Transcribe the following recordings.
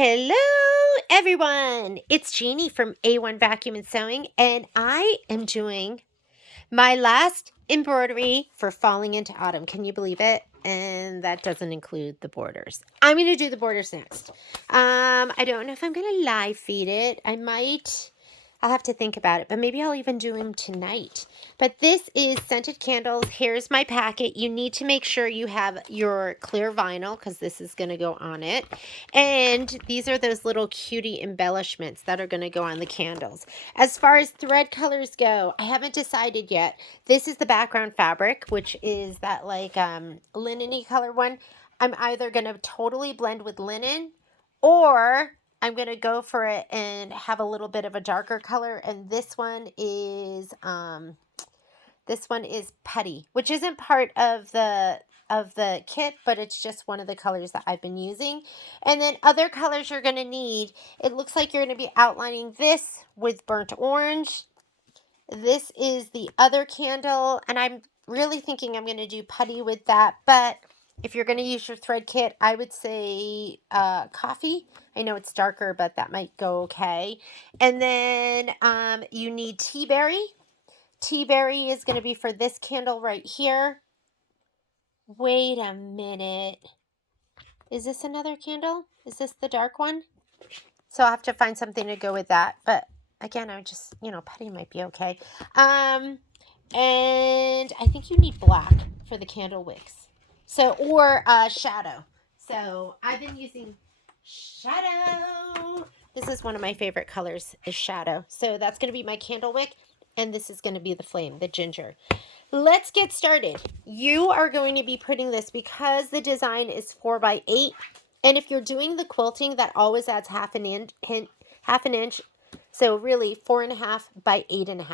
Hello, everyone. It's Jeannie from A1 Vacuum and Sewing, and I am doing my last embroidery for falling into autumn. Can you believe it? And that doesn't include the borders. I'm going to do the borders next. I don't know if I'm going to live feed it. I might. I'll have to think about it, but maybe I'll even do them tonight. But this is scented candles. Here's my packet. You need to make sure you have your clear vinyl because this is going to go on it. And these are those little cutie embellishments that are going to go on the candles. As far as thread colors go, I haven't decided yet. This is the background fabric, which is that like linen-y color one. I'm either going to totally blend with linen or I'm going to go for it and have a little bit of a darker color. And this one is putty, which isn't part of the kit, but it's just one of the colors that I've been using. And then other colors you're going to need, it looks like you're going to be outlining this with burnt orange. This is the other candle, and I'm really thinking I'm going to do putty with that, but if you're going to use your thread kit, I would say coffee. I know it's darker, but that might go okay. And then you need tea berry. Tea berry is going to be for this candle right here. Wait a minute. Is this another candle? Is this the dark one? So I'll have to find something to go with that. But again, I just, putty might be okay. And I think you need black for the candle wicks. So, or shadow. So I've been using shadow. This is one of my favorite colors is shadow. So that's going to be my candle wick. And this is going to be the flame, the ginger. Let's get started. You are going to be putting this because the design is 4x8. And if you're doing the quilting, that always adds half an inch. So really 4.5 by 8.5.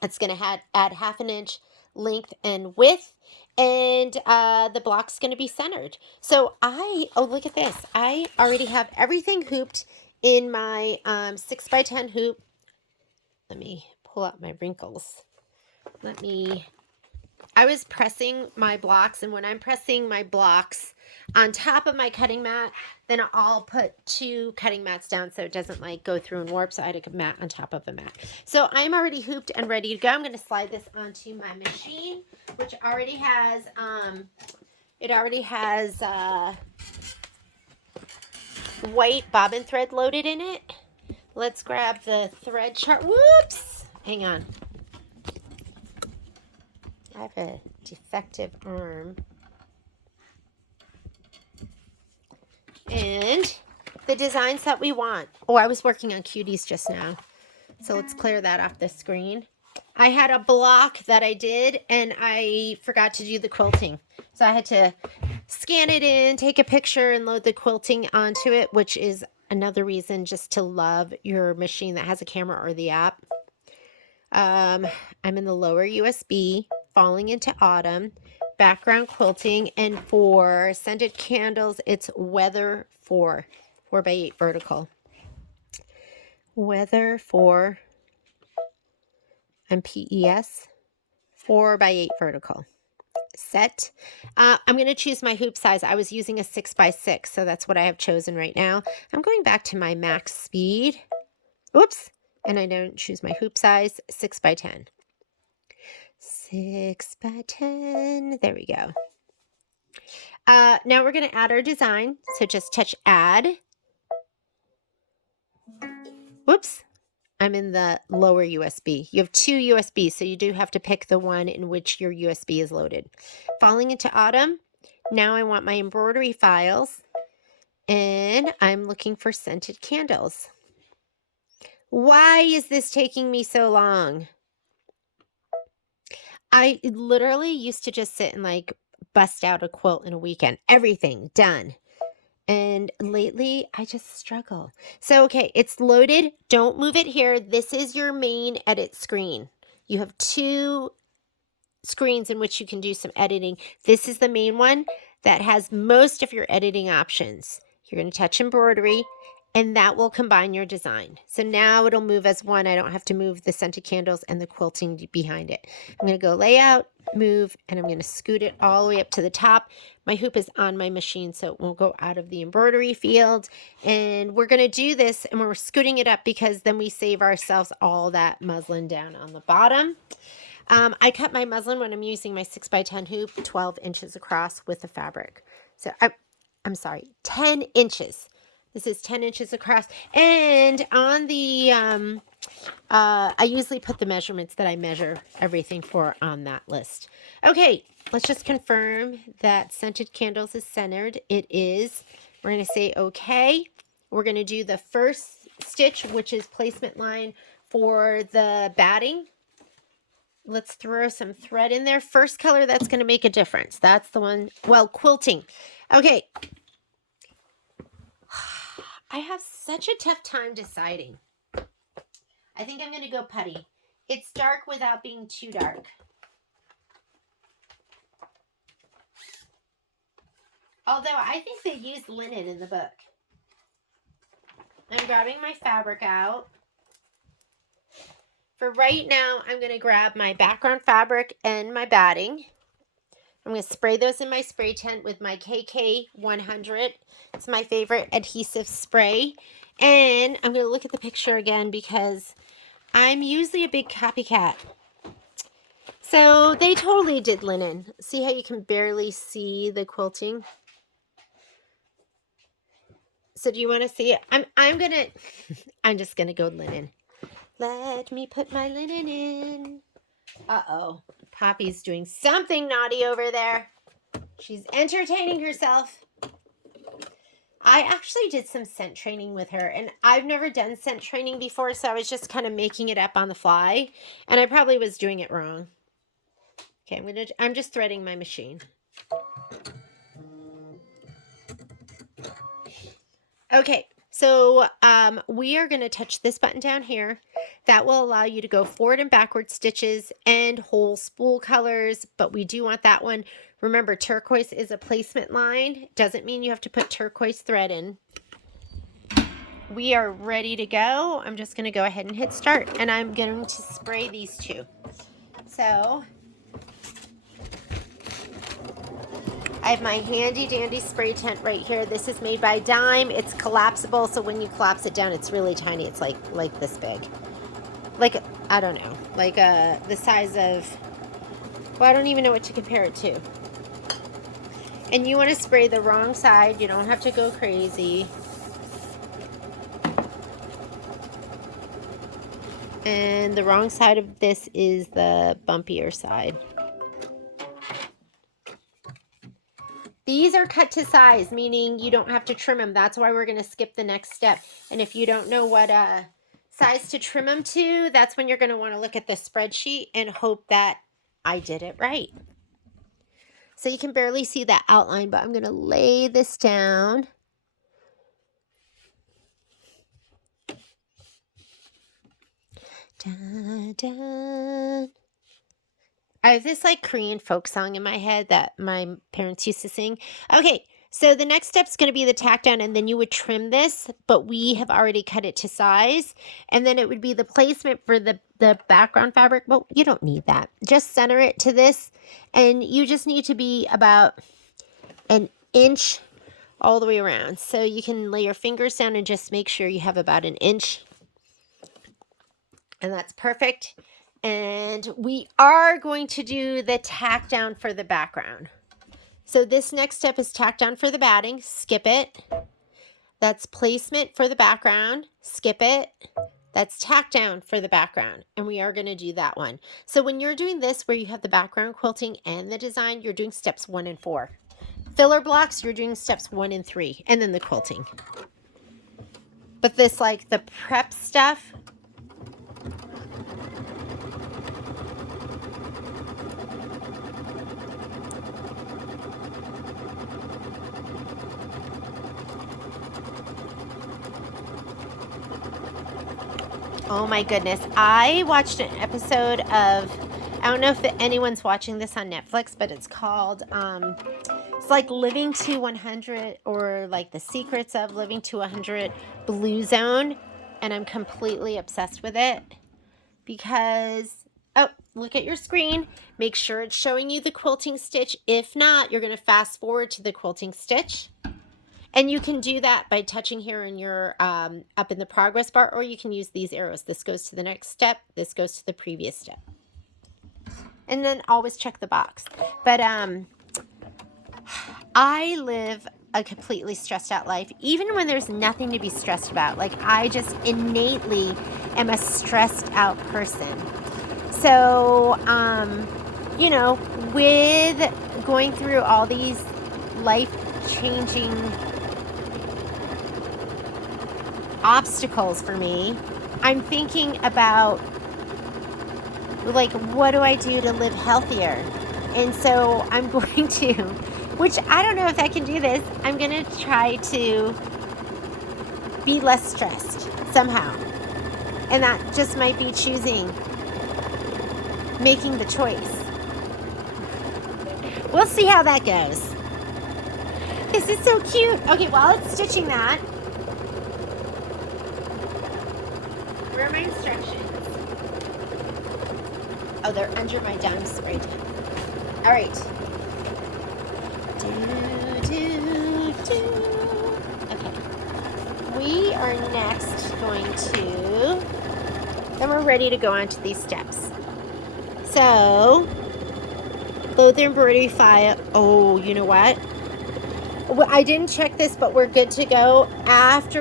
It's going to add half an inch length and width. And the block's going to be centered. So look at this. I already have everything hooped in my 6x10 hoop. Let me pull out my wrinkles. I was pressing my blocks, and when I'm pressing my blocks on top of my cutting mat, then I'll put 2 cutting mats down so it doesn't like go through and warp. So I had a mat on top of a mat. So I'm already hooped and ready to go. I'm going to slide this onto my machine, which already has, white bobbin thread loaded in it. Let's grab the thread chart. Whoops! Hang on. I have a defective arm. And the designs that we want. Oh, I was working on cuties just now. So let's clear that off the screen. I had a block that I did, and I forgot to do the quilting. So I had to scan it in, take a picture, and load the quilting onto it, which is another reason just to love your machine that has a camera or the app. I'm in the lower USB, falling into autumn, background quilting, and for scented candles, it's Weather 4x8 vertical. Weather 4, I'm PES, 4x8 vertical. Set. I'm going to choose my hoop size. I was using a 6x6, so that's what I have chosen right now. I'm going back to my max speed. Oops. And I don't choose my hoop size, 6x10. 6x10. There we go. Now we're going to add our design. So just touch add. Whoops. I'm in the lower USB. You have 2 USBs, so you do have to pick the one in which your USB is loaded. Falling into autumn. Now I want my embroidery files, and I'm looking for scented candles. Why is this taking me so long? I literally used to just sit and like bust out a quilt in a weekend. Everything done. And lately, I just struggle. So, okay, it's loaded. Don't move it here. This is your main edit screen. You have 2 screens in which you can do some editing. This is the main one that has most of your editing options. You're going to touch embroidery, and that will combine your design. So now it'll move as one. I don't have to move the scented candles and the quilting behind it. I'm going to go layout, move, and I'm going to scoot it all the way up to the top. My hoop is on my machine, so it won't go out of the embroidery field. And we're going to do this, and we're scooting it up because then we save ourselves all that muslin down on the bottom. I cut my muslin when I'm using my 6x10 hoop 12 inches across with the fabric. So I'm sorry, 10 inches. This is 10 inches across. And on the, I usually put the measurements that I measure everything for on that list. Okay, let's just confirm that scented candles is centered. It is. We're going to say okay. We're going to do the first stitch, which is placement line for the batting. Let's throw some thread in there. First color that's going to make a difference. That's the one, well, quilting. Okay. I have such a tough time deciding. I think I'm going to go putty. It's dark without being too dark. Although I think they used linen in the book. I'm grabbing my fabric out. For right now, I'm going to grab my background fabric and my batting. I'm going to spray those in my spray tent with my KK 100. It's my favorite adhesive spray. And I'm going to look at the picture again because I'm usually a big copycat. So they totally did linen. See how you can barely see the quilting? So do you want to see it? I'm just going to go linen. Let me put my linen in. Uh-oh. Poppy's doing something naughty over there. She's entertaining herself. I actually did some scent training with her, and I've never done scent training before, so I was just kind of making it up on the fly, and I probably was doing it wrong. Okay, I'm just threading my machine. Okay, so we are going to touch this button down here. That will allow you to go forward and backward stitches and whole spool colors, but we do want that one. Remember, turquoise is a placement line. Doesn't mean you have to put turquoise thread in. We are ready to go. I'm just going to go ahead and hit start, and I'm going to spray these two. So I have my handy dandy spray tent right here. This is made by Dime. It's collapsible, so when you collapse it down, it's really tiny. It's like this big. Like, I don't know, like the size of, well, I don't even know what to compare it to. And you want to spray the wrong side. You don't have to go crazy. And the wrong side of this is the bumpier side. These are cut to size, meaning you don't have to trim them. That's why we're going to skip the next step. And if you don't know what size to trim them to, that's when you're going to want to look at the spreadsheet and hope that I did it right. So you can barely see that outline, but I'm going to lay this down. Dun, dun. I have this like Korean folk song in my head that my parents used to sing. Okay, so the next step is going to be the tack down, and then you would trim this, but we have already cut it to size. And then it would be the placement for the background fabric, but you don't need that. Just center it to this, and you just need to be about an inch all the way around. So you can lay your fingers down and just make sure you have about an inch. And that's perfect. And we are going to do the tack down for the background. So this next step is tack down for the batting. Skip it. That's placement for the background. Skip it. That's tack down for the background. And we are going to do that one. So when you're doing this, where you have the background quilting and the design, you're doing steps 1 and 4. Filler blocks, you're doing steps 1 and 3, and then the quilting. But this, like the prep stuff, oh my goodness. I watched an episode of, I don't know if anyone's watching this on Netflix, but it's called It's like Living to 100, or like The Secrets of Living to 100 Blue Zone, and I'm completely obsessed with it because, oh, look at your screen. Make sure it's showing you the quilting stitch. If not, you're going to fast forward to the quilting stitch. And you can do that by touching here in your up in the progress bar, or you can use these arrows. This goes to the next step. This goes to the previous step. And then always check the box. But I live a completely stressed out life, even when there's nothing to be stressed about. Like, I just innately am a stressed out person. So, you know, with going through all these life-changing obstacles for me, I'm thinking about, like, what do I do to live healthier? And so I'm going to, which I don't know if I can do this, I'm going to try to be less stressed somehow. And that just might be making the choice. We'll see how that goes. This is so cute. Okay, while it's stitching that, where are my instructions? Oh, they're under my dime spray tan. All right. Okay. We are next going to, then we're ready to go on to these steps. So, load the embroidery file. Oh, you know what? I didn't check this, but we're good to go.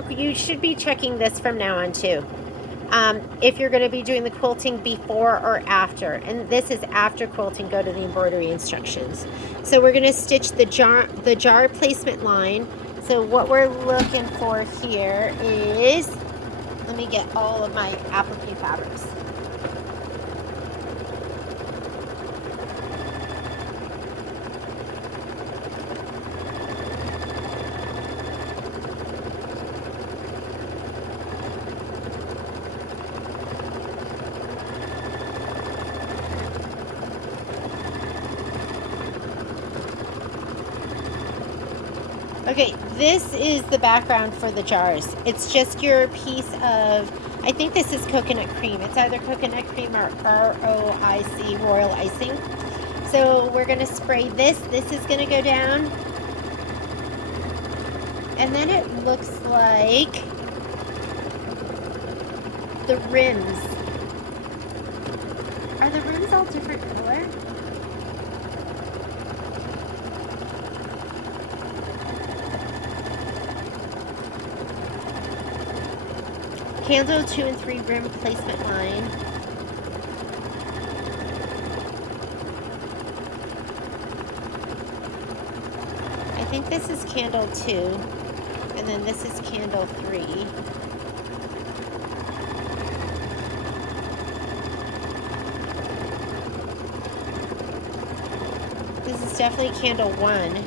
You should be checking this from now on too. If you're going to be doing the quilting before or after, and this is after quilting, go to the embroidery instructions. So we're going to stitch the jar placement line. So what we're looking for here is, let me get all of my applique fabrics. Okay, this is the background for the jars. It's just your piece of, I think this is coconut cream. It's either coconut cream or ROIC, royal icing. So we're going to spray this. This is going to go down. And then it looks like the rims. Are the rims all different color? Candle 2 and 3 rim placement line. I think this is candle 2, and then this is candle 3. This is definitely candle 1.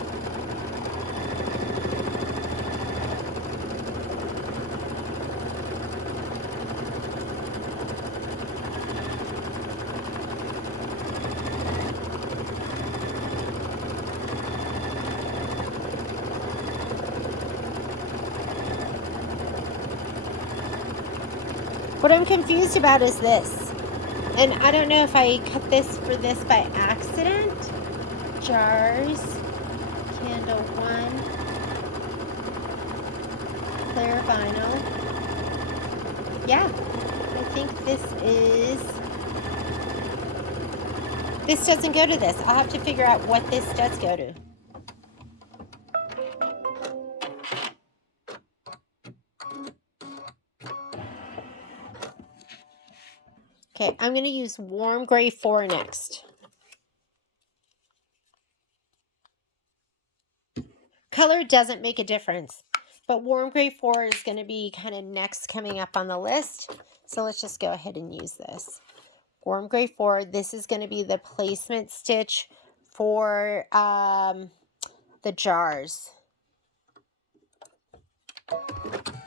What I'm confused about is this, and I don't know if I cut this for this by accident. Jars, candle 1, clear vinyl. Yeah, I think this doesn't go to this. I'll have to figure out what this does go to. Okay, I'm going to use warm gray 4 next. Color doesn't make a difference, but warm gray 4 is going to be kind of next coming up on the list. So let's just go ahead and use this. Warm gray 4, this is going to be the placement stitch for the jars.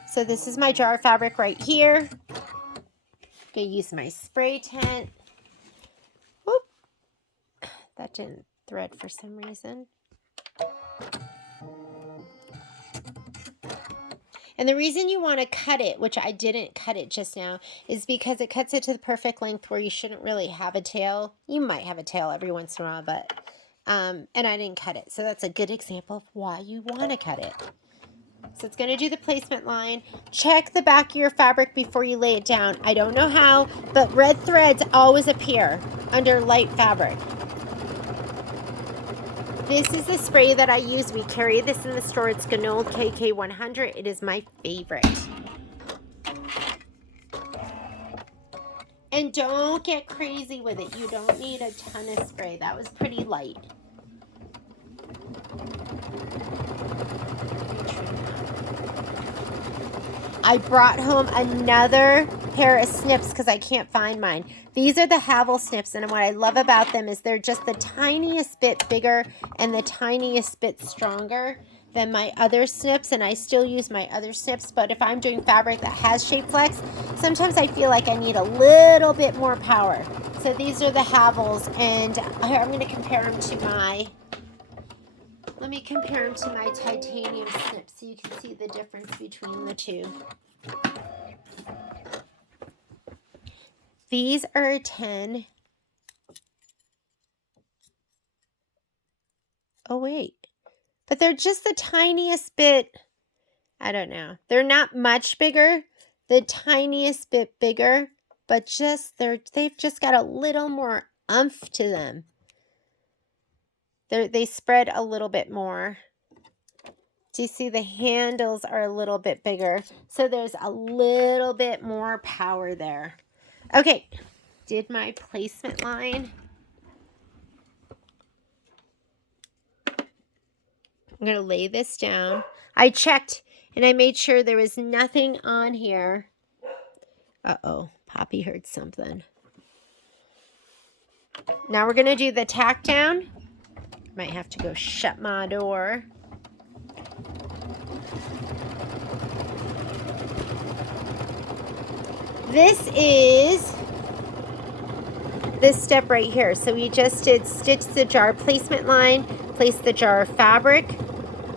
So this is my jar fabric right here. I'm going to use my spray tent. Whoop. That didn't thread for some reason. And the reason you want to cut it, which I didn't cut it just now, is because it cuts it to the perfect length where you shouldn't really have a tail. You might have a tail every once in a while, but, and I didn't cut it. So that's a good example of why you want to cut it. So it's going to do the placement line. Check the back of your fabric before you lay it down. I don't know how, but red threads always appear under light fabric. This is the spray that I use. We carry this in the store. It's Ganol KK100. It is my favorite. And don't get crazy with it. You don't need a ton of spray. That was pretty light. I brought home another pair of snips because I can't find mine. These are the Havel snips, and what I love about them is they're just the tiniest bit bigger and the tiniest bit stronger than my other snips, and I still use my other snips, but if I'm doing fabric that has shape flex, sometimes I feel like I need a little bit more power. So these are the Havels, and I'm going to compare them to my... Let me compare them to my titanium snips so you can see the difference between the two. These are a 10. Oh, wait. But they're just the tiniest bit. I don't know. They're not much bigger. The tiniest bit bigger. But they've just got a little more oomph to them. They spread a little bit more. Do you see the handles are a little bit bigger? So there's a little bit more power there. Okay, did my placement line. I'm going to lay this down. I checked and I made sure there was nothing on here. Uh-oh, Poppy heard something. Now we're going to do the tack down. Might have to go shut my door. This is this step right here. So we just did stitch the jar placement line, place the jar fabric,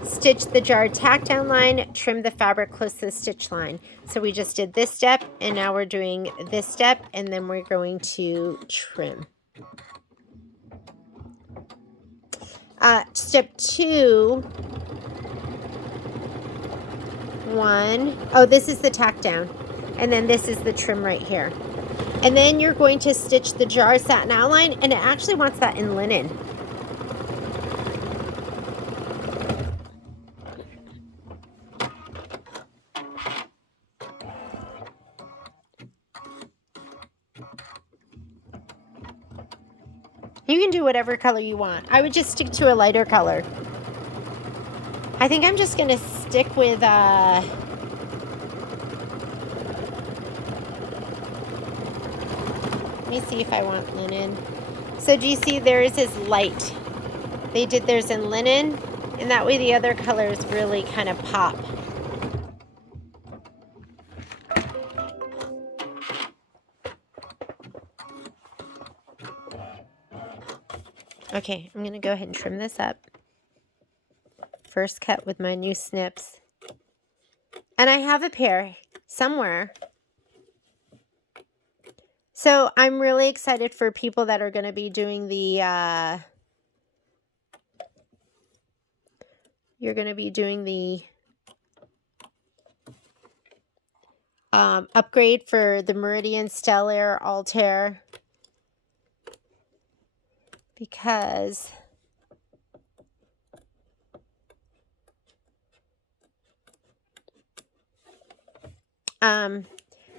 stitch the jar tack down line, trim the fabric close to the stitch line. So we just did this step, and now we're doing this step, and then we're going to trim. Step 2, 1. Oh, this is the tack down, and then this is the trim right here. And then you're going to stitch the jar satin outline, and it actually wants that in linen. You can do whatever color you want. I would just stick to a lighter color. I think I'm just going to stick with... Let me see if I want linen. So do you see theirs is light? They did theirs in linen, and that way the other colors really kind of pop. Okay, I'm going to go ahead and trim this up. First cut with my new snips. And I have a pair somewhere. So I'm really excited for people that are going to be doing the, you're going to be doing the upgrade for the Meridian, Stellar, Altair. Because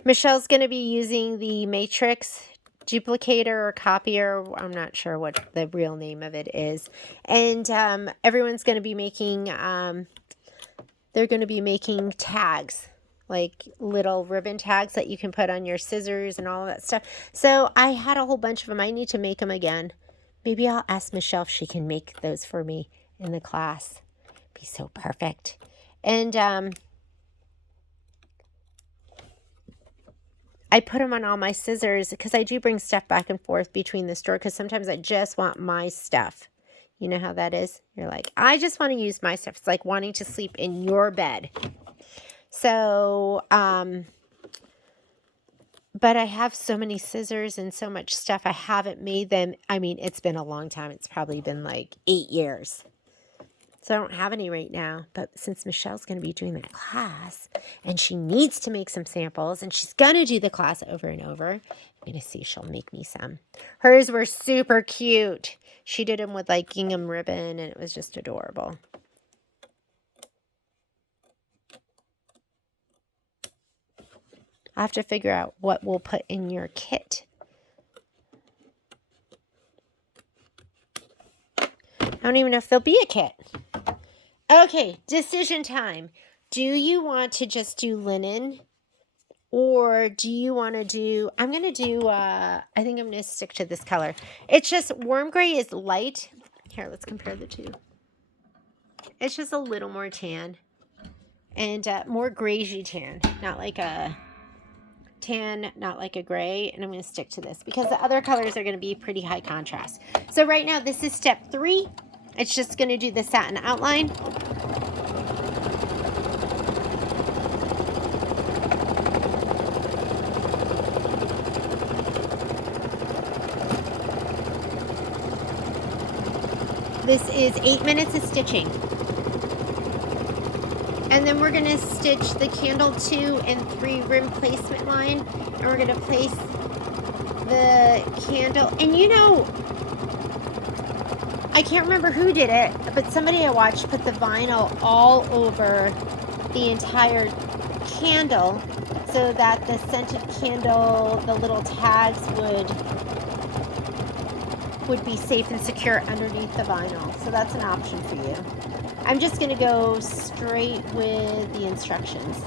Michelle's going to be using the Matrix duplicator or copier. I'm not sure what the real name of it is. And everyone's going to be making, they're going to be making tags, like little ribbon tags that you can put on your scissors and all of that stuff. So I had a whole bunch of them. I need to make them again. Maybe I'll ask Michelle if she can make those for me in the class. Be so perfect. And I put them on all my scissors because I do bring stuff back and forth between the store because sometimes I just want my stuff. You know how that is? You're like, I just want to use my stuff. It's like wanting to sleep in your bed. So, but I have so many scissors and so much stuff. I haven't made them. I mean, it's been a long time. It's probably been like 8 years. So I don't have any right now. But since Michelle's going to be doing that class and she needs to make some samples and she's going to do the class over and over, I'm going to see if she'll make me some. Hers were super cute. She did them with like gingham ribbon and it was just adorable. I have to figure out what we'll put in your kit. I don't even know if there'll be a kit. Okay, decision time. Do you want to just do linen? Or do you want to do, I'm going to do, I think I'm going to stick to this color. It's just, warm gray is light. Here, let's compare the two. It's just a little more tan. And more grayish tan. Not like a tan, not like a gray. And I'm going to stick to this because the other colors are going to be pretty high contrast. So right now, this is step 3. It's just going to do the satin outline. This is 8 minutes of stitching. And then we're going to stitch the candle 2 and 3 rim placement line. And we're going to place the candle. And you know, I can't remember who did it, but somebody I watched put the vinyl all over the entire candle so that the scented candle, the little tags would be safe and secure underneath the vinyl. So that's an option for you. I'm just going to go straight with the instructions.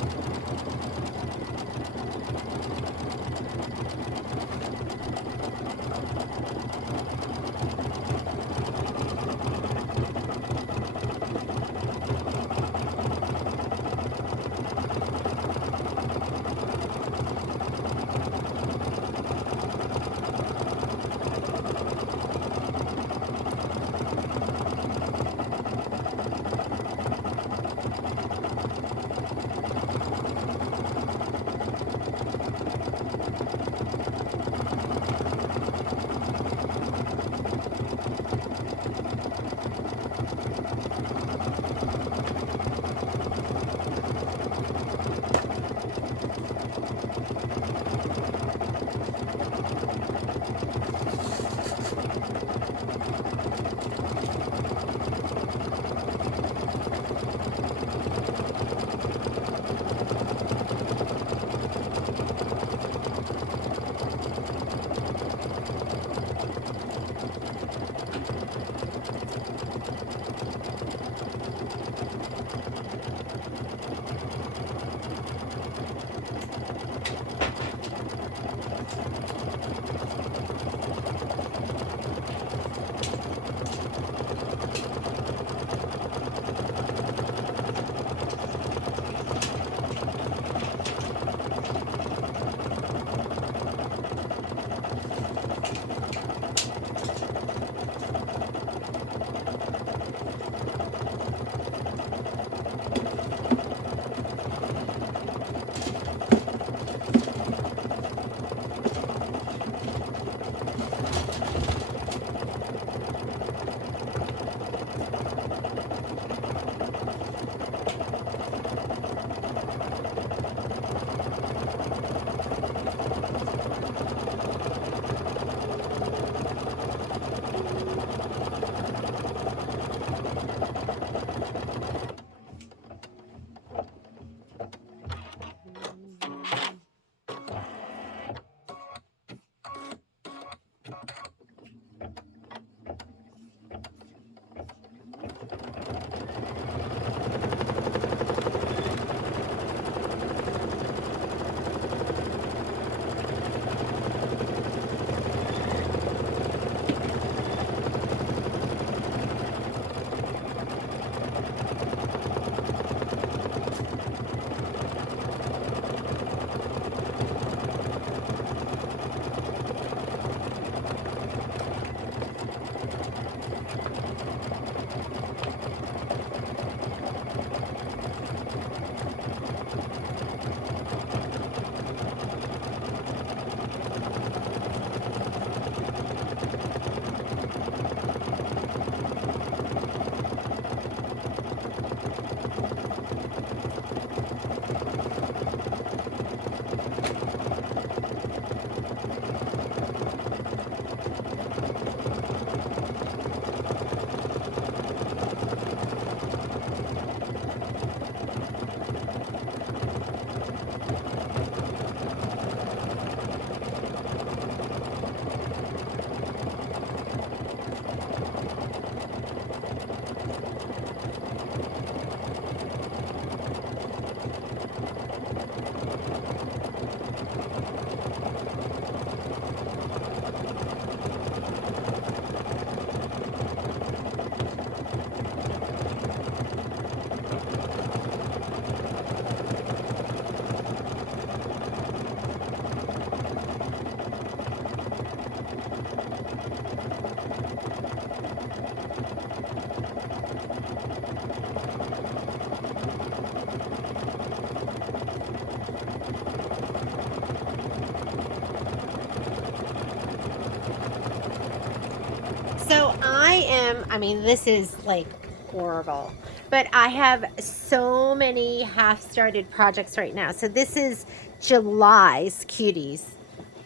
them. I mean, this is like horrible. But I have so many half-started projects right now. So this is July's cuties.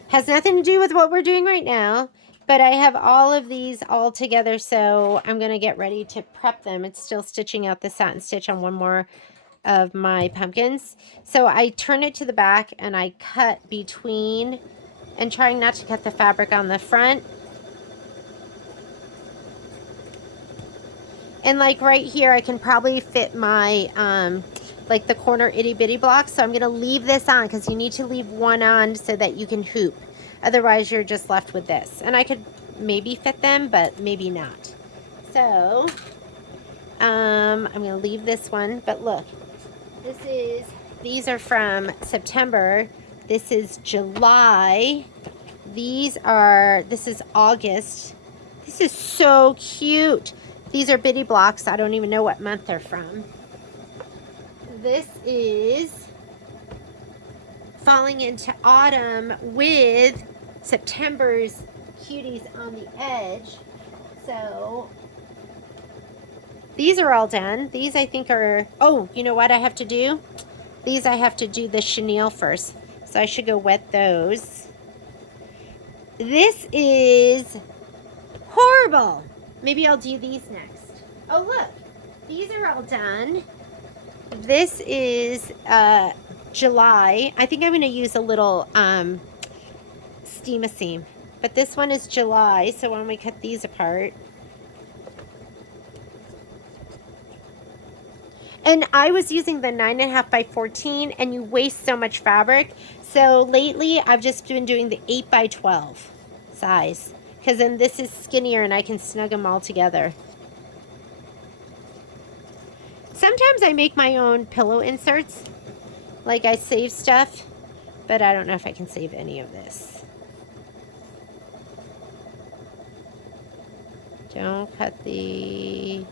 Has nothing to do with what we're doing right now, but I have all of these all together, so I'm going to get ready to prep them. It's still stitching out the satin stitch on one more of my pumpkins. So I turn it to the back and I cut between, and trying not to cut the fabric on the front. And like right here, I can probably fit my, like the corner itty bitty blocks. So I'm going to leave this on because you need to leave one on so that you can hoop. Otherwise, you're just left with this. And I could maybe fit them, but maybe not. So I'm going to leave this one. But look, these are from September. This is July. This is August. This is so cute. These are bitty blocks. I don't even know what month they're from. This is falling into autumn with September's cuties on the edge. So these are all done. These I think are, oh, you know what I have to do? These I have to do the chenille first. So I should go wet those. This is horrible. Maybe I'll do these next. Oh, look. These are all done. This is July. I think I'm going to use a little steam a seam. But this one is July, so when we cut these apart. And I was using the 9.5 by 14, and you waste so much fabric. So lately, I've just been doing the 8 by 12 size. Because then this is skinnier, and I can snug them all together. Sometimes I make my own pillow inserts. Like I save stuff. But I don't know if I can save any of this. Don't cut the...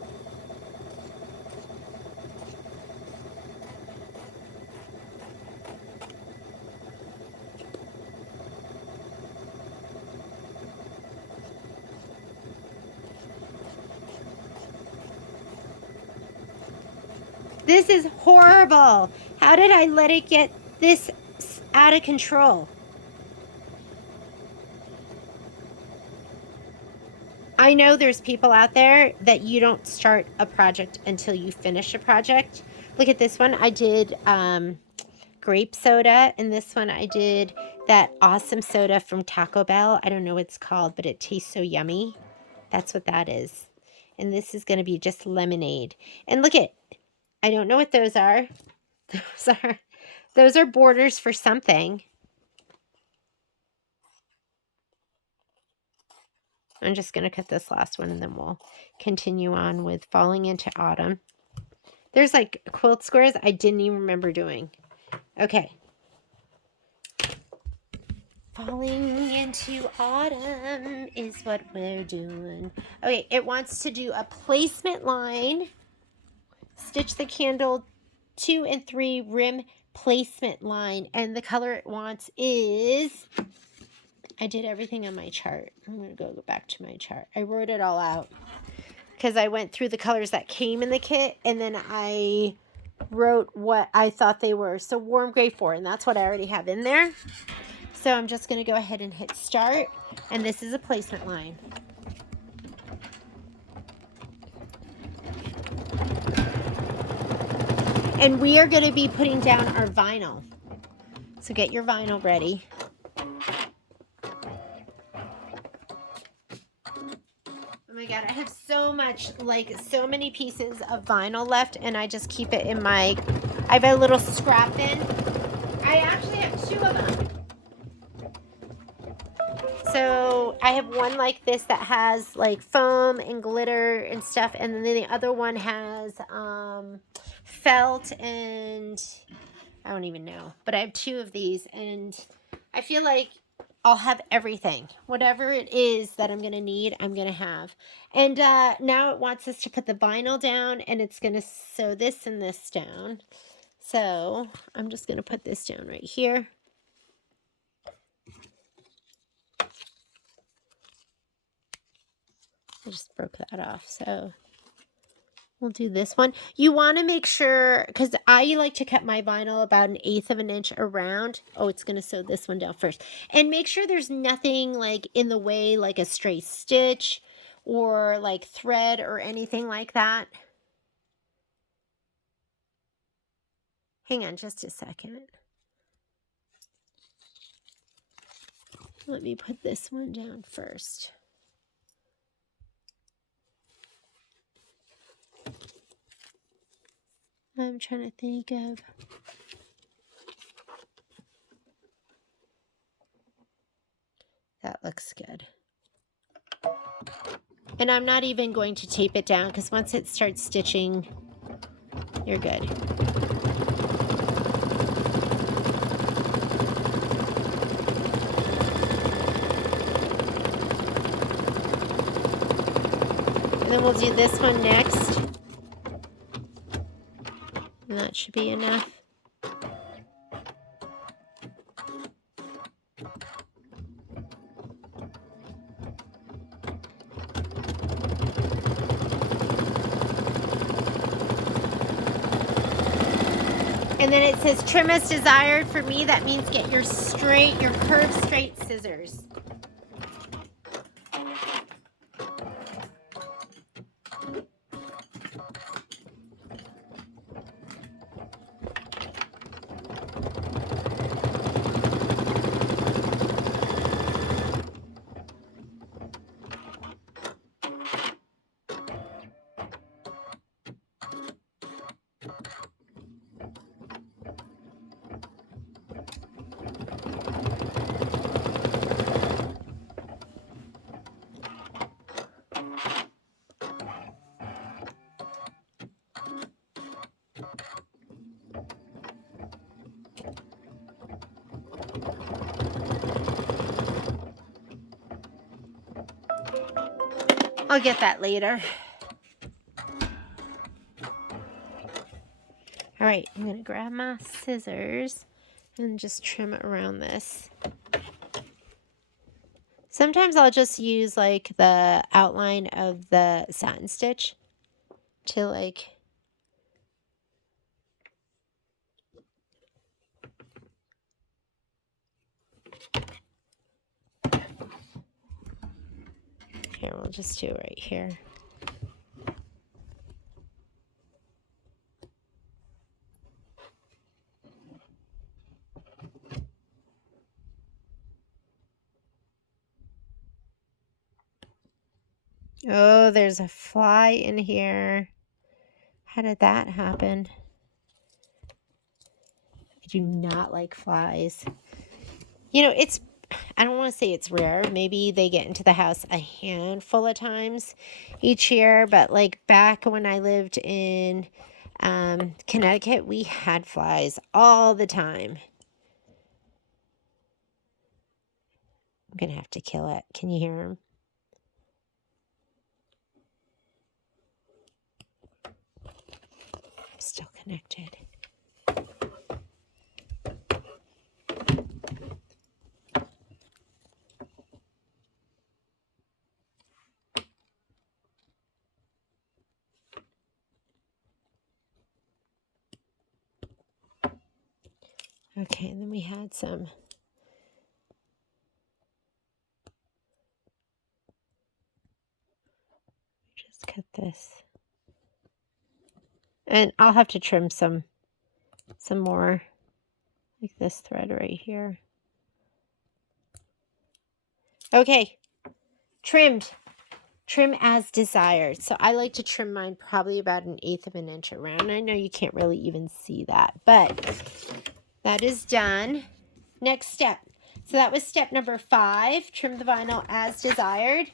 This is horrible. How did I let it get this out of control? I know there's people out there that you don't start a project until you finish a project. Look at this one. I did grape soda, and this one I did that awesome soda from Taco Bell. I don't know what it's called, but it tastes so yummy. That's what that is. And this is going to be just lemonade. And look at, I don't know what those are. Those are borders for something. I'm just going to cut this last one and then we'll continue on with falling into autumn. There's like quilt squares I didn't even remember doing. Okay. Falling into autumn is what we're doing. Okay, it wants to do a placement line. Stitch the candle 2 and 3 rim placement line. And the color it wants is... I did everything on my chart. I'm going to go back to my chart. I wrote it all out because I went through the colors that came in the kit, and then I wrote what I thought they were. So warm gray 4, and that's what I already have in there. So I'm just going to go ahead and hit start, and this is a placement line. And we are going to be putting down our vinyl. So get your vinyl ready. Oh my god, I have so much, like so many pieces of vinyl left, and I just keep it in my, I have a little scrap bin. I actually have 2 of them. So I have one like this that has like foam and glitter and stuff, and then the other one has felt and I don't even know, but I have 2 of these, and I feel like I'll have everything. Whatever it is that I'm going to need, I'm going to have. And now it wants us to put the vinyl down, and it's going to sew this and this down. So I'm just going to put this down right here. I just broke that off, so we'll do this one. You want to make sure, because I like to cut my vinyl about 1/8 of an inch around. Oh, it's going to sew this one down first. And make sure there's nothing like in the way, like a stray stitch or like thread or anything like that. Hang on just a second. Let me put this one down first. I'm trying to think of... That looks good. And I'm not even going to tape it down because once it starts stitching, you're good. And then we'll do this one next. And that should be enough. And then it says trim as desired. For me, that means get your curved straight scissors. I'll get that later. All right, I'm gonna grab my scissors and just trim around this. Sometimes I'll just use like the outline of the satin stitch to like... Here, we'll just do it right here. Oh, there's a fly in here. How did that happen? I do not like flies. You know, I don't want to say it's rare. Maybe they get into the house a handful of times each year. But like back when I lived in Connecticut, we had flies all the time. I'm going to have to kill it. Can you hear them? I'm still connected. Okay, and then we had some. Just cut this. And I'll have to trim some more, like this thread right here. Okay, trimmed. Trim as desired. So I like to trim mine probably about 1/8 of an inch around. I know you can't really even see that, but that is done. Next step. So that was step number 5, trim the vinyl as desired.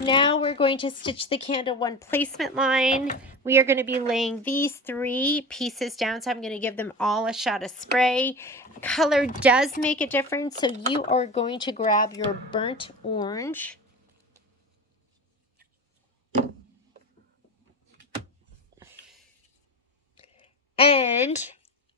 Now we're going to stitch the candle 1 placement line. We are going to be laying these 3 pieces down, so I'm going to give them all a shot of spray. Color does make a difference, so you are going to grab your burnt orange. And,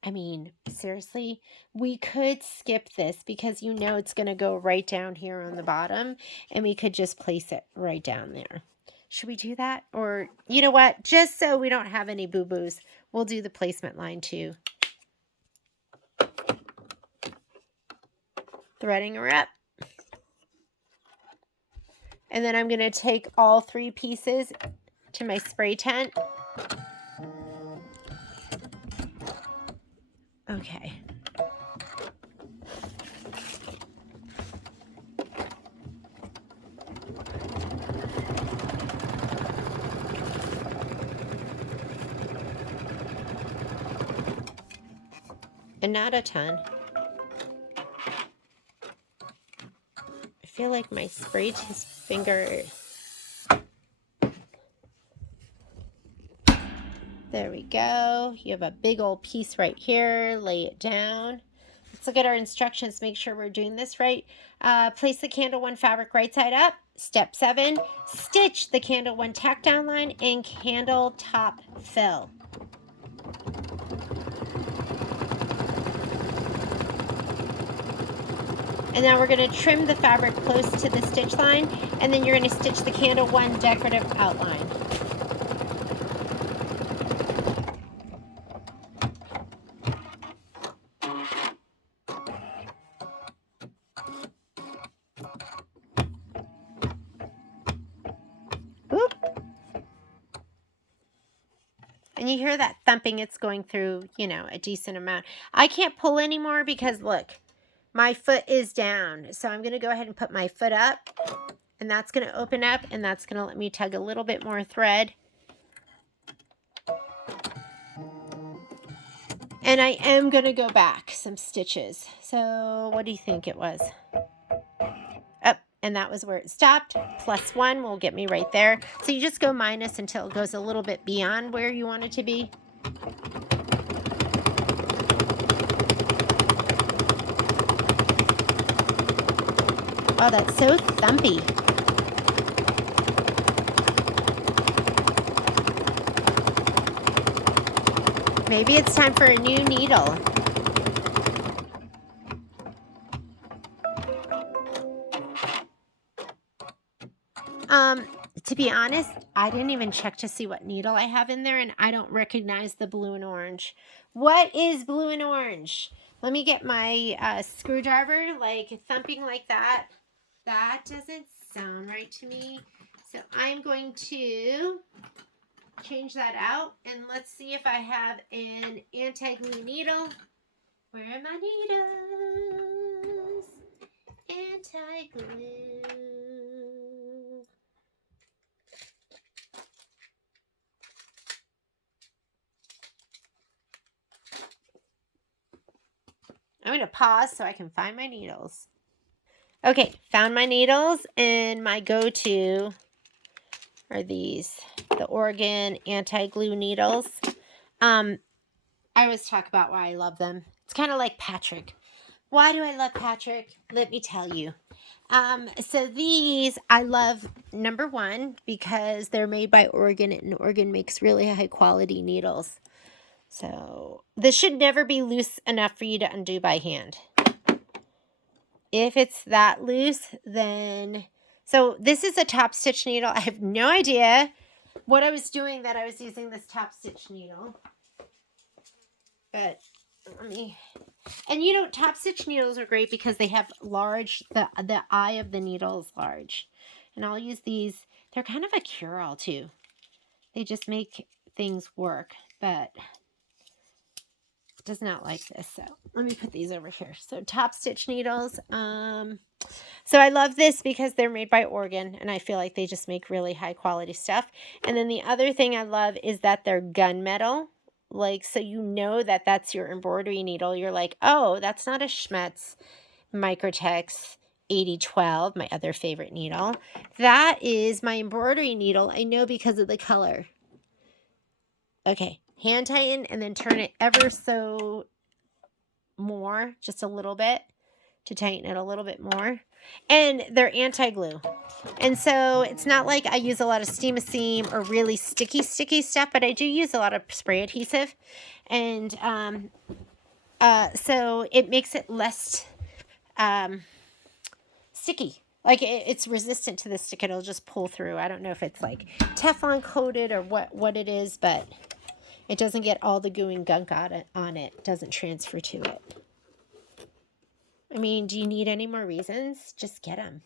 I mean, seriously, we could skip this because you know it's going to go right down here on the bottom, and we could just place it right down there. Should we do that? Or, you know what? Just so we don't have any boo-boos, we'll do the placement line too. Threading her up. And then I'm going to take all 3 pieces to my spray tent. Okay. And not a ton. I feel like my spray finger. There we go. You have a big old piece right here. Lay it down. Let's look at our instructions. Make sure we're doing this right. Place the candle 1 fabric right side up. Step 7, stitch the candle 1 tack down line and candle top fill. And now we're going to trim the fabric close to the stitch line, and then you're going to stitch the candle 1 decorative outline. Oop. And you hear that thumping, it's going through, you know, a decent amount. I can't pull anymore because look, my foot is down. So I'm going to go ahead and put my foot up, and that's going to open up, and that's going to let me tug a little bit more thread. And I am going to go back some stitches. So what do you think it was? Up, and that was where it stopped. +1 will get me right there. So you just go minus until it goes a little bit beyond where you want it to be. Wow, that's so thumpy. Maybe it's time for a new needle. To be honest, I didn't even check to see what needle I have in there, and I don't recognize the blue and orange. What is blue and orange? Let me get my screwdriver, like thumping like that. That doesn't sound right to me. So I'm going to change that out, and let's see if I have an anti-glue needle. Where are my needles? Anti-glue. I'm going to pause so I can find my needles. Okay, found my needles, and my go-to are these, the Oregon anti-glue needles. I always talk about why I love them. It's kind of like Patrick. Why do I love Patrick? Let me tell you. So these I love, number 1, because they're made by Oregon, and Oregon makes really high quality needles. So this should never be loose enough for you to undo by hand. If it's that loose, then... So this is a top stitch needle. I have no idea what I was doing that I was using this top stitch needle. But let me... And you know, top stitch needles are great because they have large... The eye of the needle is large. And I'll use these. They're kind of a cure-all too. They just make things work. But... does not like this, so let me put these over here. So top stitch needles. So I love this because they're made by Oregon, and I feel like they just make really high quality stuff. And then the other thing I love is that they're gunmetal, like, so you know that that's your embroidery needle. You're like, oh, that's not a Schmetz Microtex 8012, my other favorite needle. That is my embroidery needle. I know because of the color. Okay, hand tighten and then turn it ever so more, just a little bit, to tighten it a little bit more. And they're anti-glue. And so it's not like I use a lot of steam-a-seam or really sticky stuff, but I do use a lot of spray adhesive. And so it makes it less sticky. Like it's resistant to the stick. It'll just pull through. I don't know if it's like Teflon coated or what it is, but it doesn't get all the goo and gunk on it. It doesn't transfer to it. I mean, do you need any more reasons? Just get them.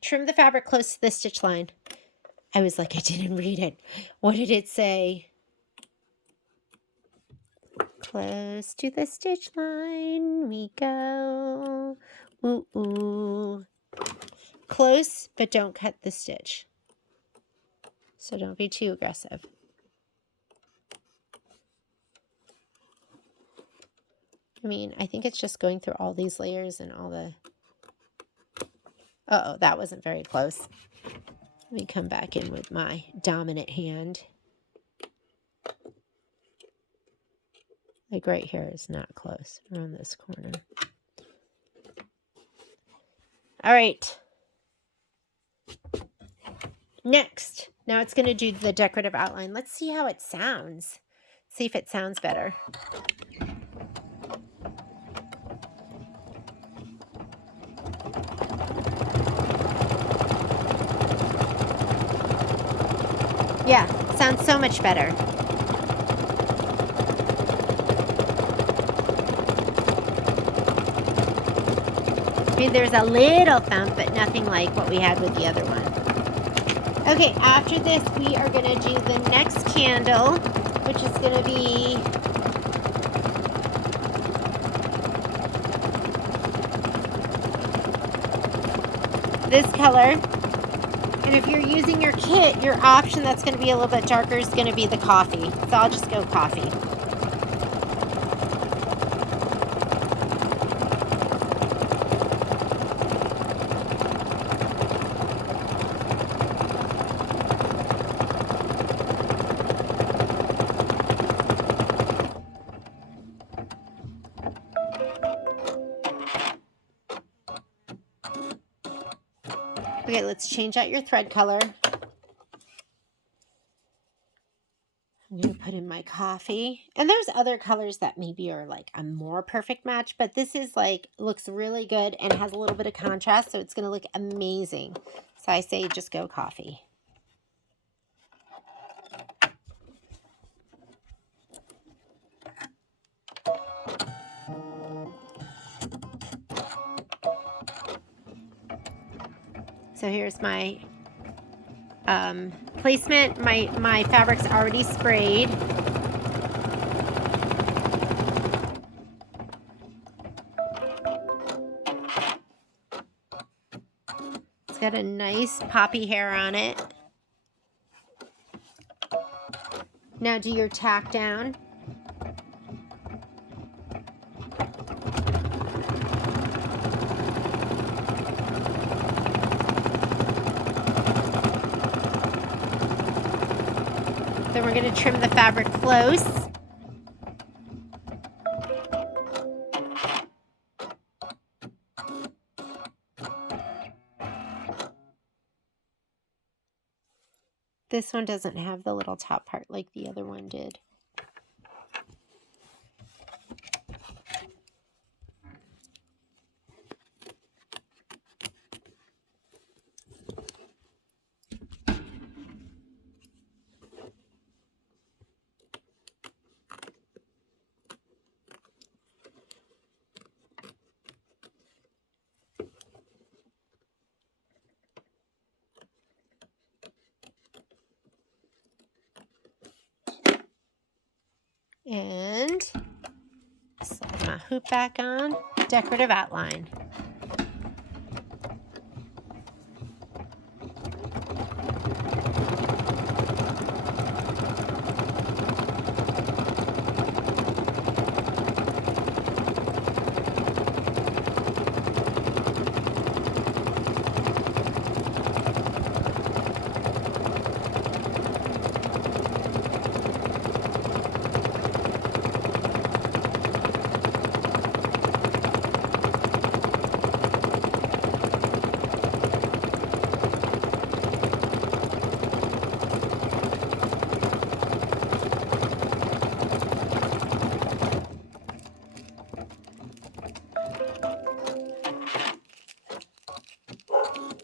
Trim the fabric close to the stitch line. I was like, I didn't read it. What did it say? Close to the stitch line we go. Ooh, ooh. Close, but don't cut the stitch. So don't be too aggressive. I mean, I think it's just going through all these layers and all the... Uh-oh, that wasn't very close. Let me come back in with my dominant hand. Like right here is not close, around this corner. All right. Next, now it's going to do the decorative outline. Let's see how it sounds. See if it sounds better. Yeah, sounds so much better. I mean, there's a little thump, but nothing like what we had with the other one. Okay, after this, we are going to do the next candle, which is going to be this color. And if you're using your kit, your option that's going to be a little bit darker is going to be the coffee. So I'll just go coffee. Okay, let's change out your thread color. I'm going to put in my coffee. And there's other colors that maybe are like a more perfect match, but this is like, looks really good and has a little bit of contrast, so it's going to look amazing. So I say just go coffee. So here's my placement. My fabric's already sprayed. It's got a nice poppy hair on it. Now do your tack down. Then we're going to trim the fabric close. This one doesn't have the little top part like the other one did. And slide my hoop back on, decorative outline.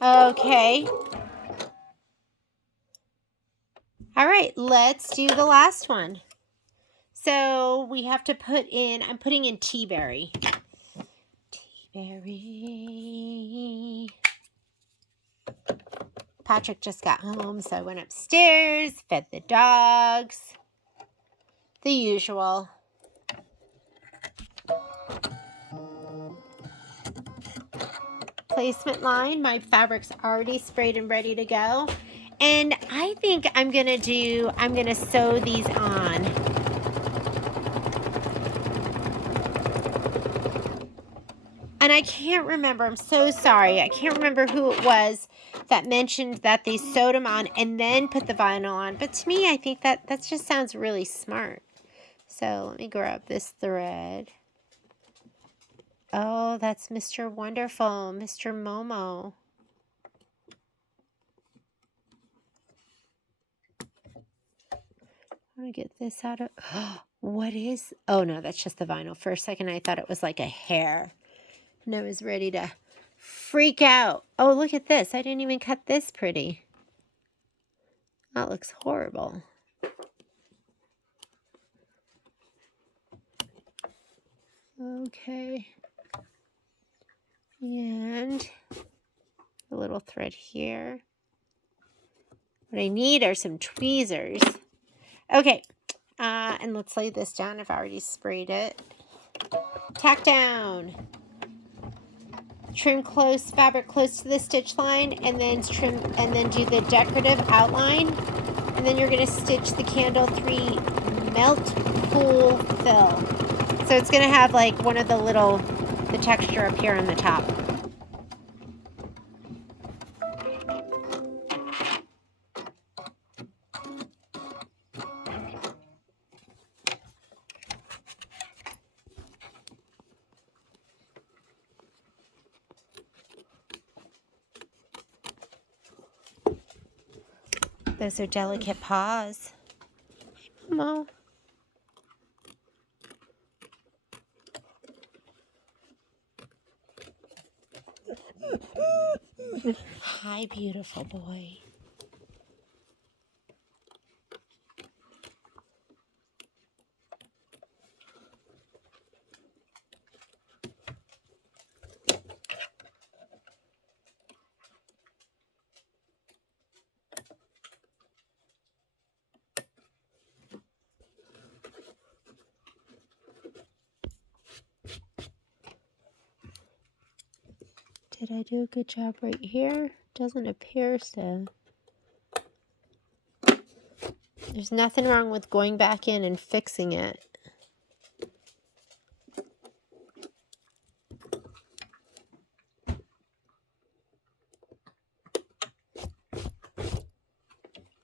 Okay. All right, let's do the last one. So we have to put in, I'm putting in tea berry. Tea berry. Patrick just got home, so I went upstairs, fed the dogs. The usual. Placement line. My fabric's already sprayed and ready to go. And I think I'm going to sew these on. And I can't remember, I'm so sorry. I can't remember who it was that mentioned that they sewed them on and then put the vinyl on. But to me, I think that just sounds really smart. So let me grab this thread. Oh, that's Mr. Wonderful, Mr. Momo. I'm going to get this out of... What is... Oh, no, that's just the vinyl. For a second, I thought it was like a hair. And I was ready to freak out. Oh, look at this. I didn't even cut this pretty. That looks horrible. Okay. And a little thread here. What I need are some tweezers. Okay. And let's lay this down. I've already sprayed it. Tack down. Trim close, fabric close to the stitch line, and then trim, and then do the decorative outline. And then you're going to stitch the candle 3 melt pool fill. So it's going to have like one of the texture up here on the top. Those are delicate paws. Hey, Momo. Hi, beautiful boy. Did I do a good job right here? Doesn't appear so. There's nothing wrong with going back in and fixing it.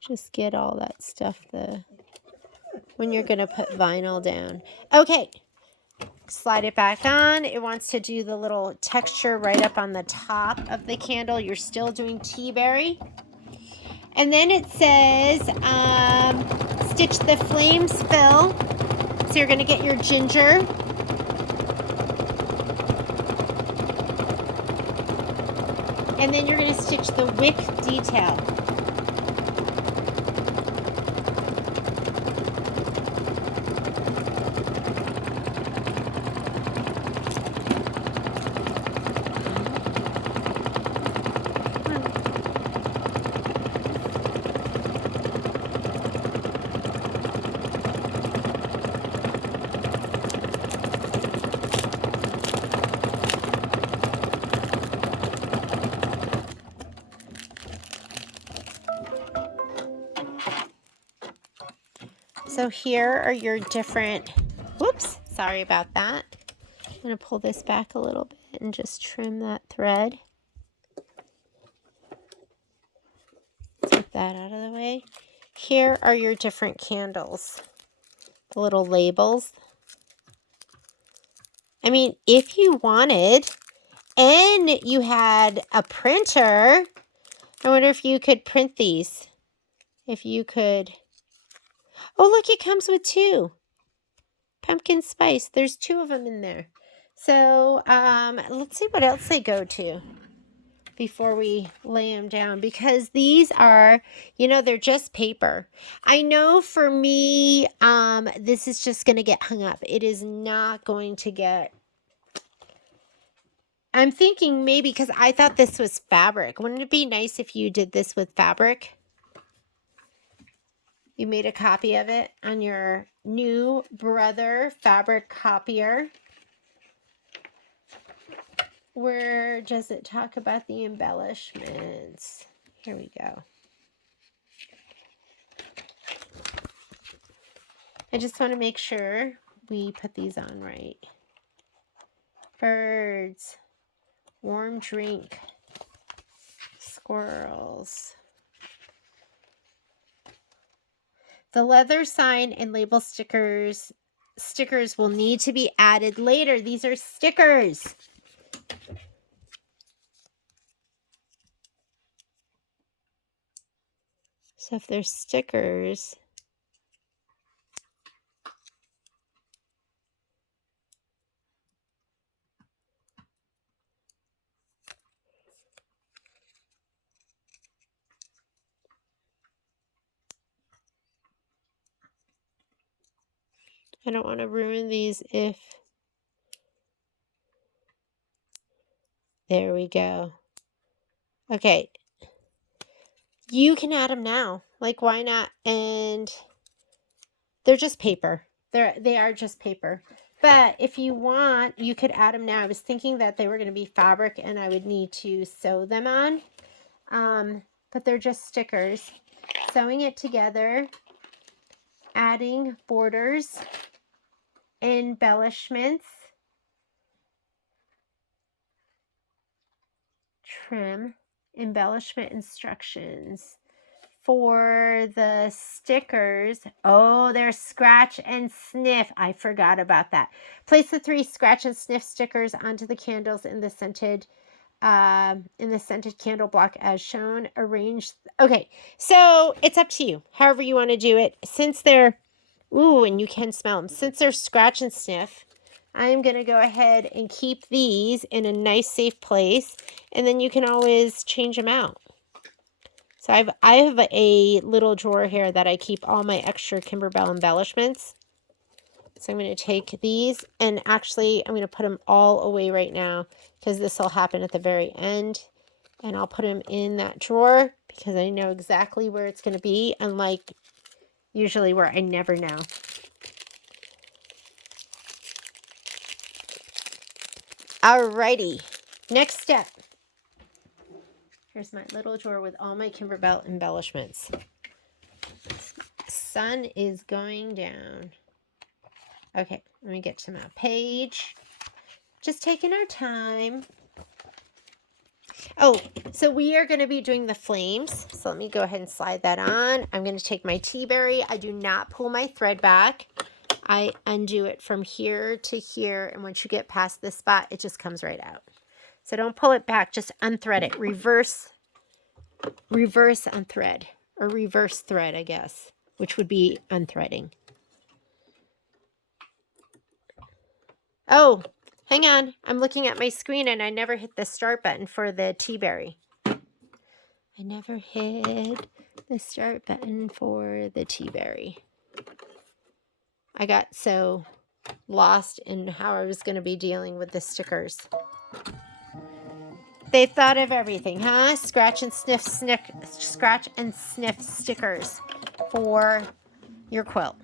Just get all that stuff when you're going to put vinyl down. Okay. Slide it back on. It wants to do the little texture right up on the top of the candle. You're still doing tea berry. And then it says, stitch the flames fill. So you're going to get your ginger. And then you're going to stitch the wick detail. So here are your different, whoops, sorry about that. I'm going to pull this back a little bit and just trim that thread. Take that out of the way. Here are your different candles, the little labels. I mean, if you wanted and you had a printer, I wonder if you could print these. If you could. Oh, look, it comes with 2. Pumpkin spice. There's 2 of them in there. So, let's see what else they go to. before we lay them down, because these are, you know, they're just paper. I know for me, this is just going to get hung up. It is not going to get, I'm thinking maybe because I thought this was fabric. Wouldn't it be nice if you did this with fabric? You made a copy of it on your new Brother fabric copier. Where does it talk about the embellishments? Here we go. I just want to make sure we put these on right. Birds, warm drink, squirrels. The leather sign and label stickers will need to be added later. These are stickers. So if there's stickers, I don't want to ruin these if... There we go. Okay. You can add them now. Like, why not? And they're just paper. They are just paper. But if you want, you could add them now. I was thinking that they were going to be fabric and I would need to sew them on. But they're just stickers. Sewing it together, adding borders, embellishments, trim, embellishment instructions. For the stickers, oh, there's scratch and sniff. I forgot about that. Place the 3 scratch and sniff stickers onto the candles in the scented candle block as shown. Arrange. Okay, so it's up to you. However you want to do it. Since they're, ooh, and you can smell them. Since they're scratch and sniff, I'm going to go ahead and keep these in a nice safe place, and then you can always change them out. So I have a little drawer here that I keep all my extra Kimberbell embellishments. So I'm going to take these, and actually I'm going to put them all away right now because this will happen at the very end. And I'll put them in that drawer because I know exactly where it's going to be, unlike usually where I never know. Alrighty, next step. Here's my little drawer with all my Kimberbell embellishments. Sun is going down. Okay, let me get to my page. Just taking our time. Oh, so we are going to be doing the flames. So let me go ahead and slide that on. I'm going to take my tea berry. I do not pull my thread back. I undo it from here to here. And once you get past this spot, it just comes right out. So don't pull it back, just unthread it. Reverse unthread, or reverse thread, I guess, which would be unthreading. Oh, hang on. I'm looking at my screen and I never hit the start button for the tea berry. I never hit the start button for the tea berry. I got so lost in how I was going to be dealing with the stickers. They thought of everything, huh? Scratch and sniff stickers for your quilt.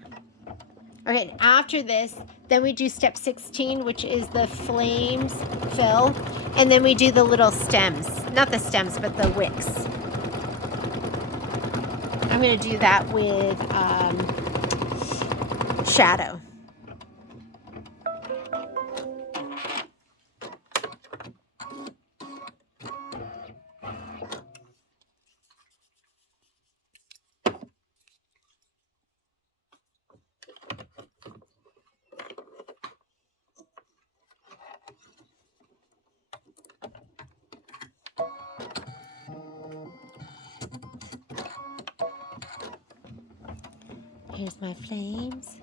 Okay, and after this, then we do step 16, which is the flames fill, and then we do the little stems. Not the stems, but the wicks. I'm going to do that with shadow. Here's my flames.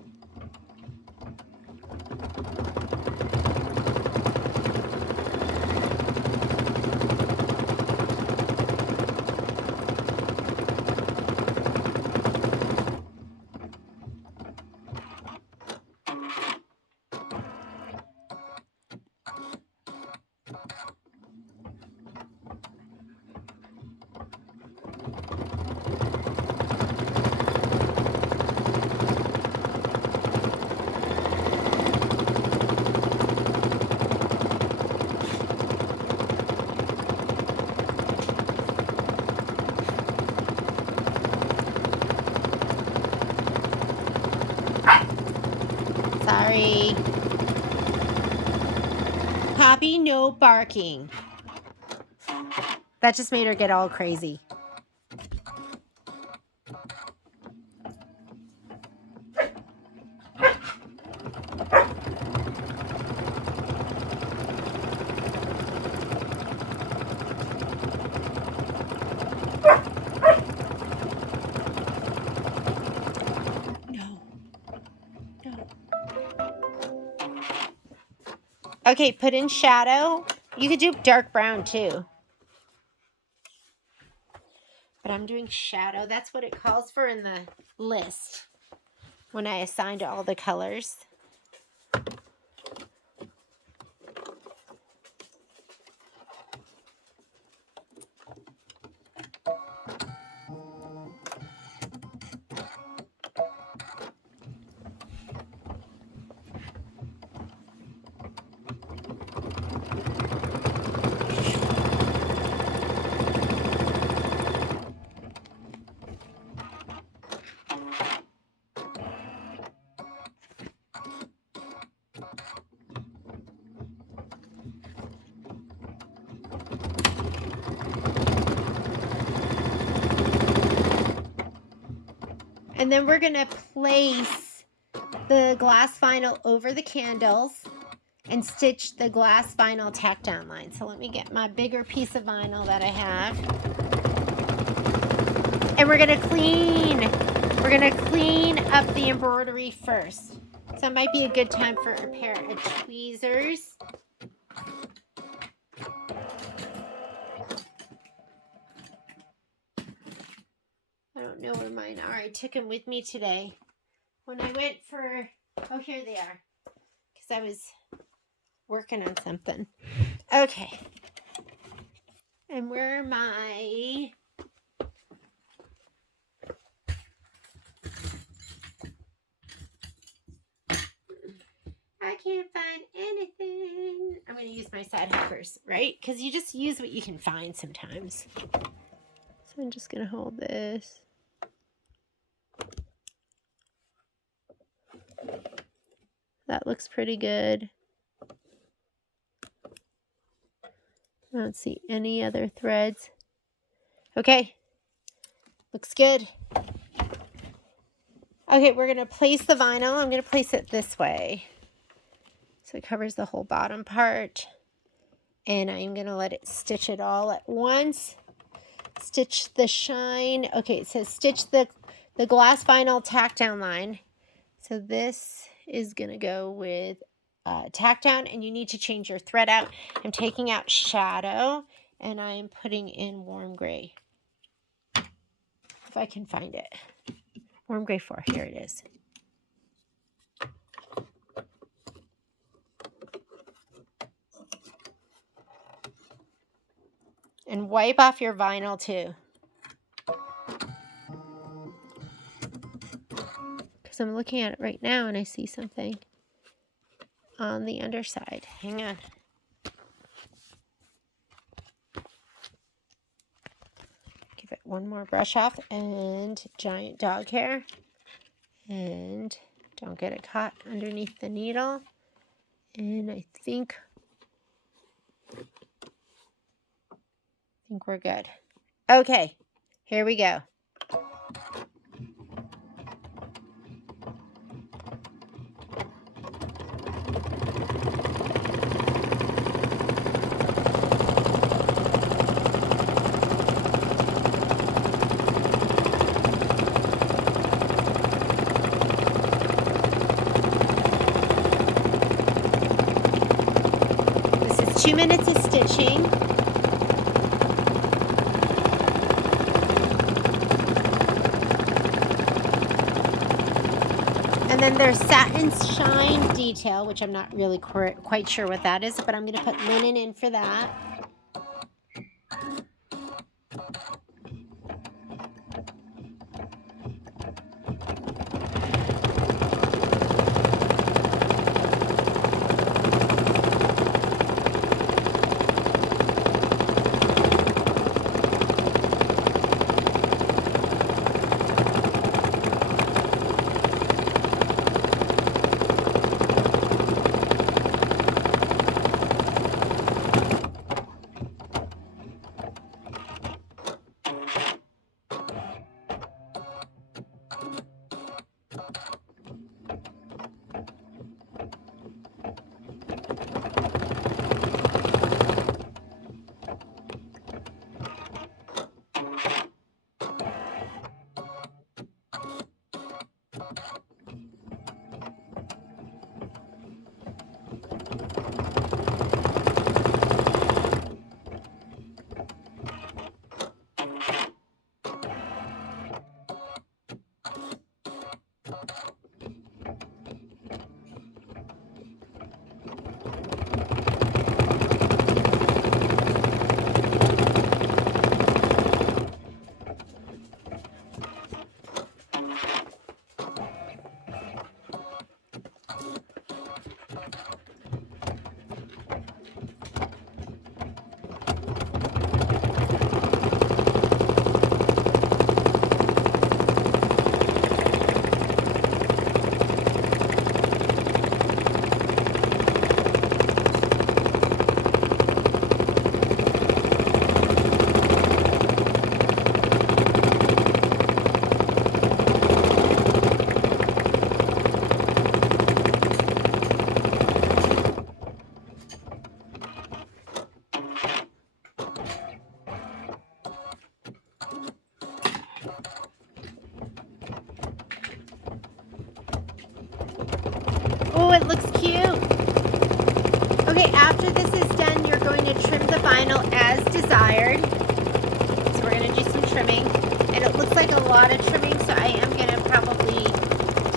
puppy, no barking. That just made her get all crazy. Okay, put in shadow. You could do dark brown too. But I'm doing shadow. That's what it calls for in the list when I assigned all the colors. And then we're going to place the glass vinyl over the candles and stitch the glass vinyl tack down line. So let me get my bigger piece of vinyl that I have. And we're going to clean up the embroidery first. So it might be a good time for a pair of tweezers. I don't know where mine are. I took them with me today. When I went for, oh, here they are. Because I was working on something. Okay. And where are my... I can't find anything. I'm going to use my side hoppers, right? Because you just use what you can find sometimes. So I'm just going to hold this. That looks pretty good. I don't see any other threads. Okay. Looks good. Okay, we're going to place the vinyl. I'm going to place it this way. So it covers the whole bottom part. And I'm going to let it stitch it all at once. Stitch the shine. Okay, it says stitch the glass vinyl tack down line. So this is going to go with tack down, and you need to change your thread out. I'm taking out shadow, and I'm putting in warm gray. If I can find it. Warm gray 4, here it is. And wipe off your vinyl too. Because I'm looking at it right now and I see something on the underside. Hang on. Give it one more brush off and giant dog hair. And don't get it caught underneath the needle. And I think we're good. Okay, here we go. This is 2 minutes of stitching. And then there's satin shine detail, which I'm not really quite sure what that is, but I'm going to put linen in for that. looks cute. Okay, after this is done, you're going to trim the vinyl as desired. So we're going to do some trimming. And it looks like a lot of trimming, so I am going to probably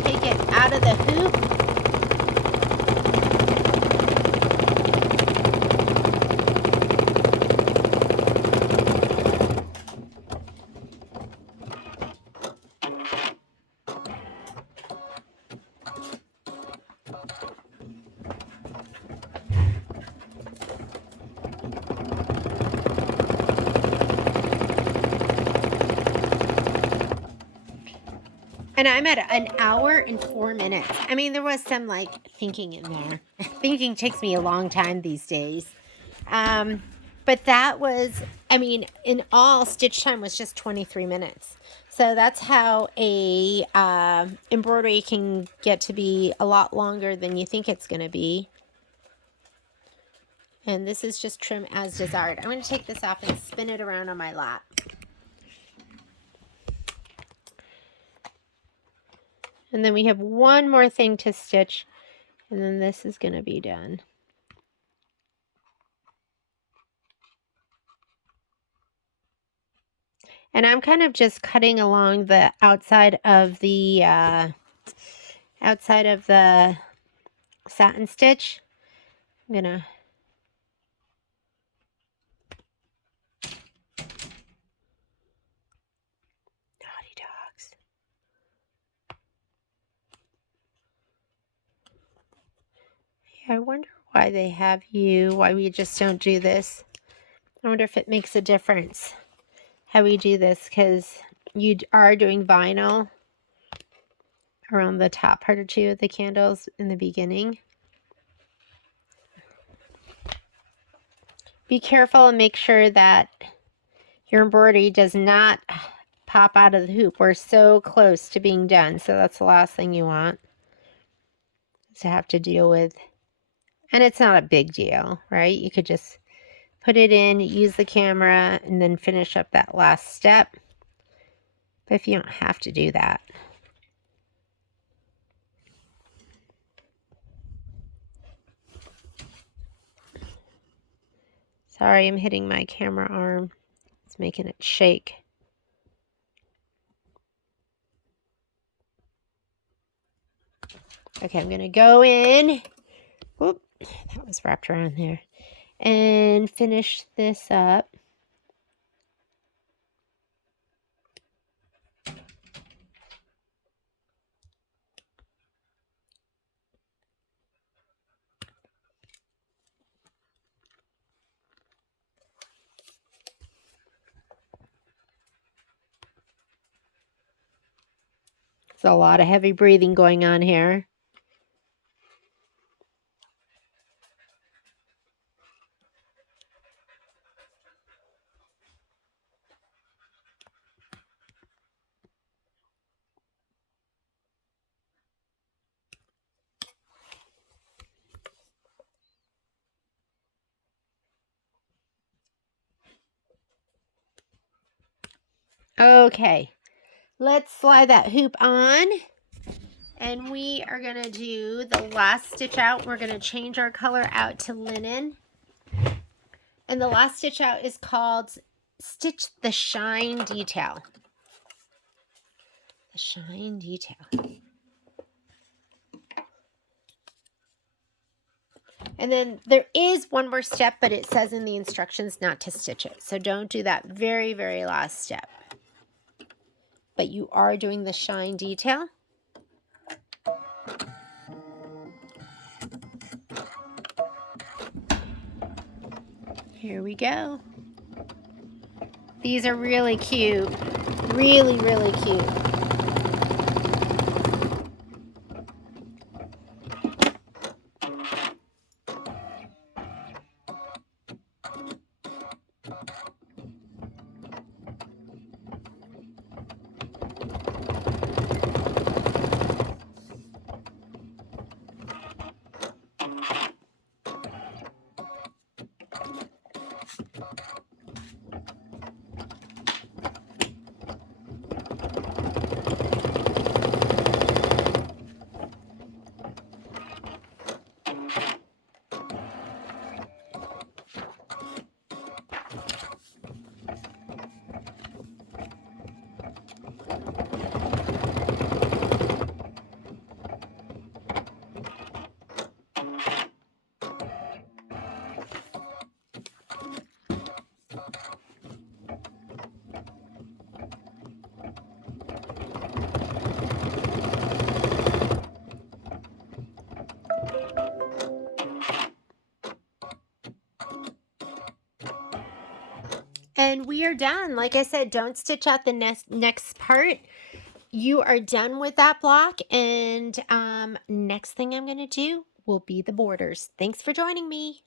take it out of the hoop. And I'm at an hour and 4 minutes. I mean, there was some like thinking in there. Thinking takes me a long time these days. But that was, I mean, in all, stitch time was just 23 minutes. So that's how a embroidery can get to be a lot longer than you think it's going to be. And this is just trim as desired. I'm going to take this off and spin it around on my lap. And then we have one more thing to stitch, and then this is going to be done. And I'm kind of just cutting along the outside of the satin stitch. I'm going to naughty dogs. Yeah, I wonder why they have you, why we just don't do this. I wonder if it makes a difference how we do this, because you are doing vinyl around the top part or two of the candles in the beginning. Be careful and make sure that your embroidery does not pop out of the hoop. We're so close to being done, so that's the last thing you want to have to deal with. And it's not a big deal, right? You could just put it in, use the camera, and then finish up that last step. But if you don't have to do that. Sorry, I'm hitting my camera arm. It's making it shake. Okay, I'm going to go in. Whoop, that was wrapped around there. And finish this up. There's a lot of heavy breathing going on here. Okay, let's slide that hoop on. And we are going to do the last stitch out. We're going to change our color out to linen. And the last stitch out is called Stitch the Shine Detail. The shine detail. And then there is one more step, but it says in the instructions not to stitch it. So don't do that very, very last step. But you are doing the shine detail. Here we go. These are really cute. Really, really cute. And we are done. Like I said, don't stitch out the next part. You are done with that block. And next thing I'm going to do will be the borders. Thanks for joining me.